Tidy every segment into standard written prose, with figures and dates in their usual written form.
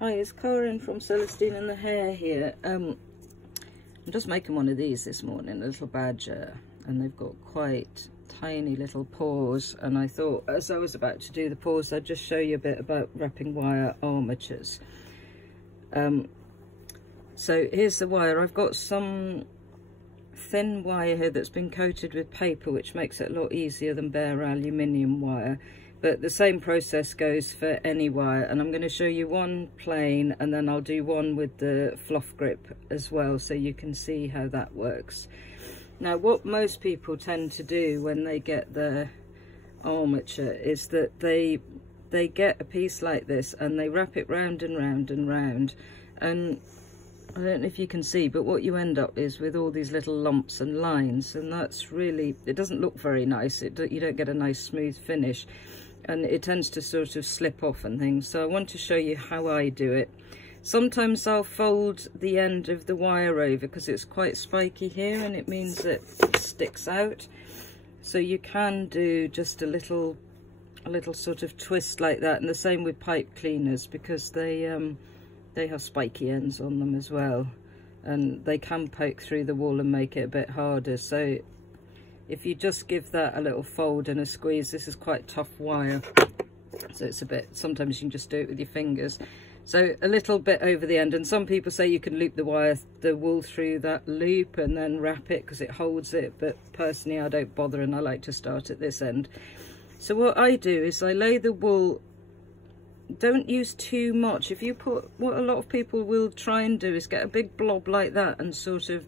Hi, it's Karen from Celestine and the Hair here. I'm just making one of these this morning, a little badger, and they've got quite tiny little paws, and I thought as I was about to do the paws I'd just show you a bit about wrapping wire armatures. So here's the wire. I've got some thin wire here that's been coated with paper, which makes it a lot easier than bare aluminium wire. But the same process goes for any wire, and I'm going to show you one plain and then I'll do one with the fluff grip as well, so you can see how that works. Now what most people tend to do when they get the armature is that they get a piece like this and they wrap it round and round and round, and I don't know if you can see, but what you end up is with all these little lumps and lines, and that's really, it doesn't look very nice. You don't get a nice smooth finish, and it tends to sort of slip off and things. So I want to show you how I do it. Sometimes I'll fold the end of the wire over because it's quite spiky here and it means that it sticks out. So you can do just a little sort of twist like that, and the same with pipe cleaners, because they have spiky ends on them as well, and they can poke through the wool and make it a bit harder. So if you just give that a little fold and a squeeze, this is quite tough wire, so it's a bit, sometimes you can just do it with your fingers. So a little bit over the end, and some people say you can loop the wool through that loop and then wrap it because it holds it, but personally I don't bother and I like to start at this end. So what I do is I lay the wool, don't use too much. If you put, what a lot of people will try and do is get a big blob like that and sort of,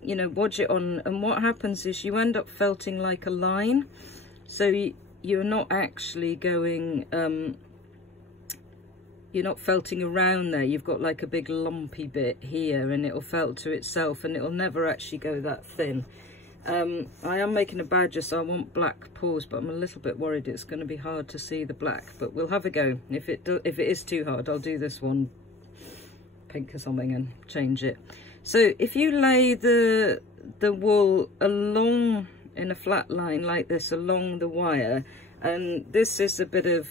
you know, wodge it on, and what happens is you end up felting like a line. So you're not actually going, you're not felting around there. You've got like a big lumpy bit here, and it'll felt to itself, and it'll never actually go that thin. I am making a badger, so I want black paws, but I'm a little bit worried it's going to be hard to see the black, but we'll have a go. If it is too hard, I'll do this one pink or something and change it. So if you lay the wool along in a flat line like this along the wire, and this is a bit of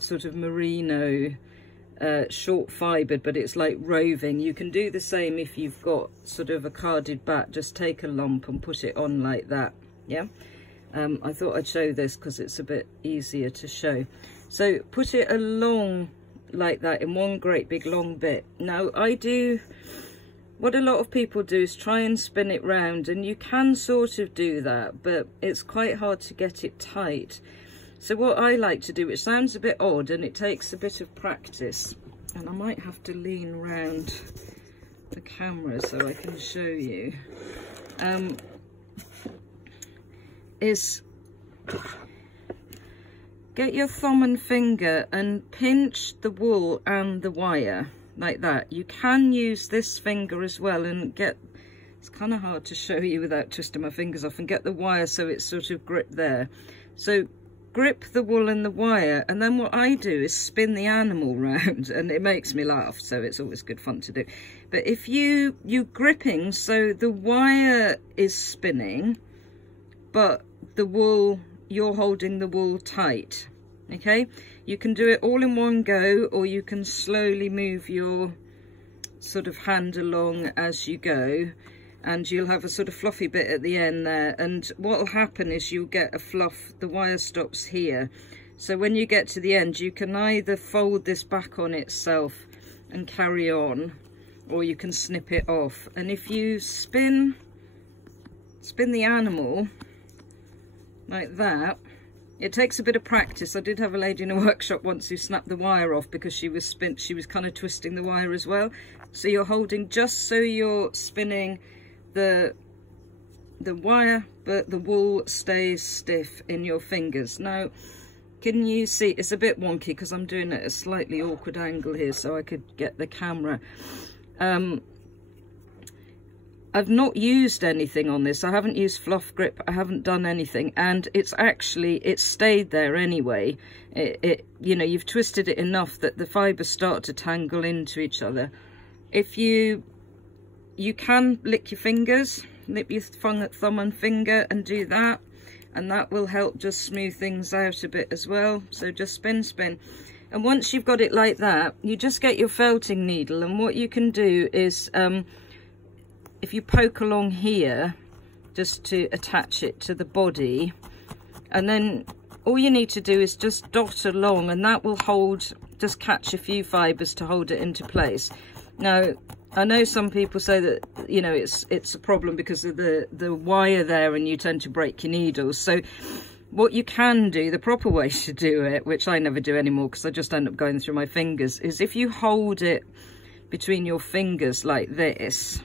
sort of merino, short fibered, but it's like roving. You can do the same if you've got sort of a carded back. Just take a lump and put it on like that. Yeah, I thought I'd show this because it's a bit easier to show. So put it along like that in one great big long bit. Now I do, what a lot of people do is try and spin it round, and you can sort of do that, but it's quite hard to get it tight. So what I like to do, which sounds a bit odd and it takes a bit of practice, and I might have to lean round the camera so I can show you, is get your thumb and finger and pinch the wool and the wire like that. You can use this finger as well and get, it's kind of hard to show you without twisting my fingers off, and get the wire so it's sort of gripped there. So grip the wool and the wire, and then what I do is spin the animal round, and it makes me laugh, so it's always good fun to do. But if you gripping, so the wire is spinning, but the wool, you're holding the wool tight. Okay, you can do it all in one go, or you can slowly move your sort of hand along as you go, and you'll have a sort of fluffy bit at the end there. And what will happen is you'll get a fluff, the wire stops here, so when you get to the end you can either fold this back on itself and carry on, or you can snip it off. And if you spin the animal like that, it takes a bit of practice. I did have a lady in a workshop once who snapped the wire off because she was kind of twisting the wire as well. So you're holding just so you're spinning the wire, but the wool stays stiff in your fingers. Now can you see, it's a bit wonky because I'm doing it at a slightly awkward angle here so I could get the camera. I've not used anything on this. I haven't used fluff grip, I haven't done anything, and it's stayed there anyway. You know, you've twisted it enough that the fibres start to tangle into each other. If you can lick your fingers, lip your thumb and finger and do that, and that will help just smooth things out a bit as well. So just spin. And once you've got it like that, you just get your felting needle, and what you can do is if you poke along here just to attach it to the body, and then all you need to do is just dot along, and that will hold, just catch a few fibres to hold it into place. Now, I know some people say that, you know, it's a problem because of the wire there, and you tend to break your needles. So what you can do, the proper way to do it, which I never do anymore because I just end up going through my fingers, is if you hold it between your fingers like this,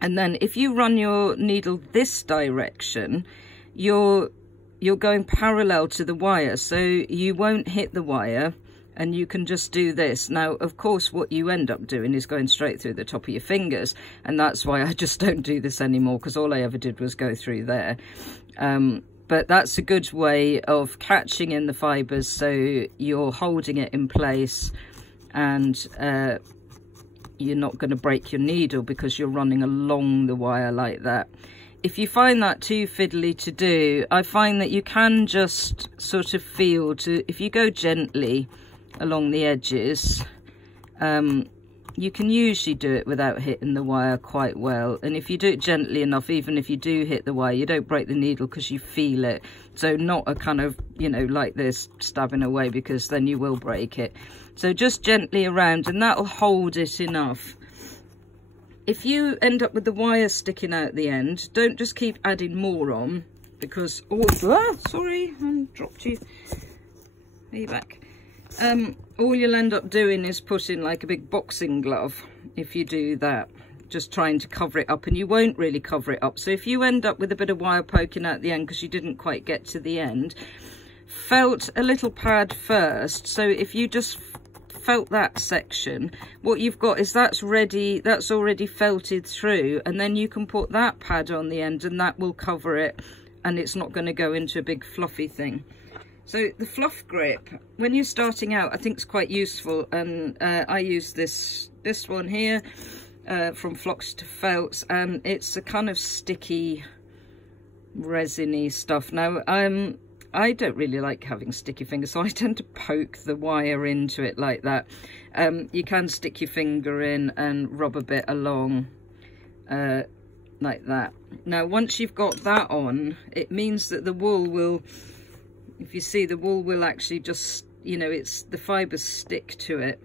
and then if you run your needle this direction, you're going parallel to the wire, so you won't hit the wire, and you can just do this. Now, of course, what you end up doing is going straight through the top of your fingers, and that's why I just don't do this anymore, because all I ever did was go through there. But that's a good way of catching in the fibres, so you're holding it in place, and you're not going to break your needle because you're running along the wire like that. If you find that too fiddly to do, I find that you can just sort of feel to, if you go gently along the edges, you can usually do it without hitting the wire quite well. And if you do it gently enough, even if you do hit the wire, you don't break the needle because you feel it. So not a kind of, you know, like this, stabbing away, because then you will break it. So just gently around, and that'll hold it enough. If you end up with the wire sticking out the end, don't just keep adding more on, because, sorry, I dropped you. Are you back? All you'll end up doing is putting like a big boxing glove if you do that, just trying to cover it up, and you won't really cover it up. So if you end up with a bit of wire poking out the end because you didn't quite get to the end, felt a little pad first. So if you just felt that section, what you've got is that's ready, that's already felted through, and then you can put that pad on the end, and that will cover it, and it's not going to go into a big fluffy thing. So the fluff grip, when you're starting out, I think it's quite useful, and I use this one here from Flocks to Felts, and it's a kind of sticky, resiny stuff. Now, I don't really like having sticky fingers, so I tend to poke the wire into it like that. You can stick your finger in and rub a bit along like that. Now, once you've got that on, it means that the wool will, if you see, the wool will actually just, you know, the fibres stick to it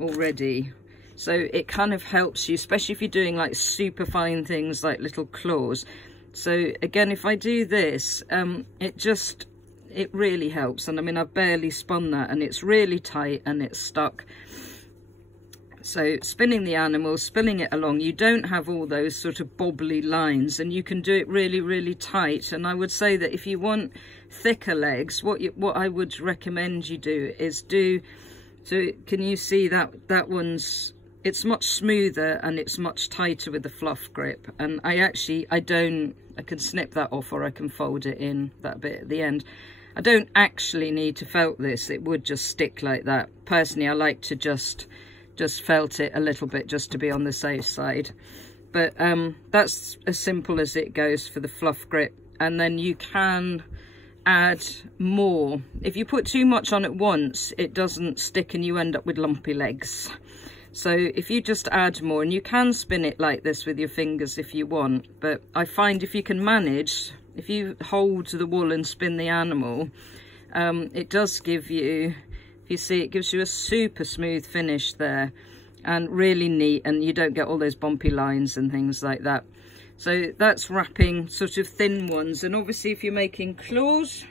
already. So it kind of helps you, especially if you're doing like super fine things like little claws. So again, if I do this, it really helps. And I mean, I've barely spun that, and it's really tight and it's stuck. So spinning the animal, spinning it along, you don't have all those sort of bobbly lines, and you can do it really, really tight. And I would say that if you want thicker legs, what I would recommend you do is so can you see that one's, it's much smoother and it's much tighter with the fluff grip. And I can snip that off, or I can fold it in that bit at the end. I don't actually need to felt this, it would just stick like that. Personally, I like to just felt it a little bit just to be on the safe side. But that's as simple as it goes for the fluff grip. And then you can add more. If you put too much on at once, it doesn't stick and you end up with lumpy legs. So if you just add more, and you can spin it like this with your fingers if you want, but I find if you can manage, if you hold the wool and spin the animal, it does give you, if you see, it gives you a super smooth finish there, and really neat, and you don't get all those bumpy lines and things like that. So that's wrapping sort of thin ones. And obviously if you're making claws,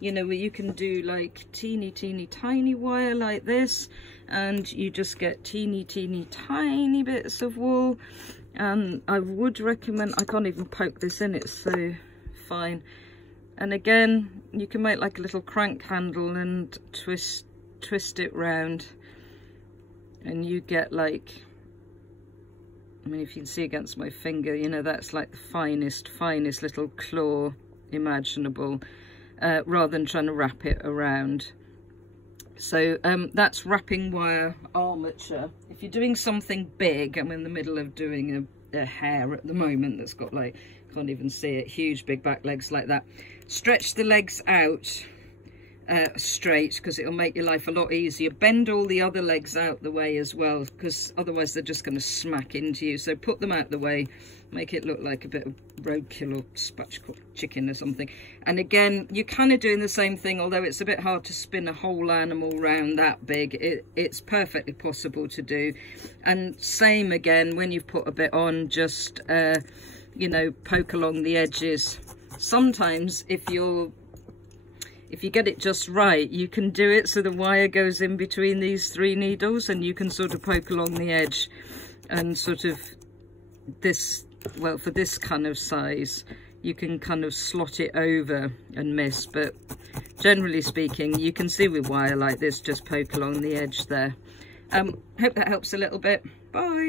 you know, you can do like teeny tiny wire like this, and you just get teeny tiny bits of wool. And I would recommend, I can't even poke this in, it's so fine. And again, you can make like a little crank handle and twist it round, and you get like, I mean, if you can see against my finger, you know, that's like the finest little claw imaginable, rather than trying to wrap it around. So that's wrapping wire armature. If you're doing something big, I'm in the middle of doing a hare at the moment that's got like, can't even see it, huge big back legs like that. Stretch the legs out straight, because it'll make your life a lot easier. Bend all the other legs out the way as well, because otherwise they're just going to smack into you. So put them out the way, make it look like a bit of roadkill or spatchcock chicken or something. And again, you're kind of doing the same thing, although it's a bit hard to spin a whole animal round that big. It's perfectly possible to do. And same again, when you've put a bit on, just you know, poke along the edges. Sometimes if you get it just right, you can do it so the wire goes in between these 3 needles, and you can sort of poke along the edge and sort of this, well, for this kind of size, you can kind of slot it over and miss. But generally speaking, you can see with wire like this, just poke along the edge there. Hope that helps a little bit. Bye.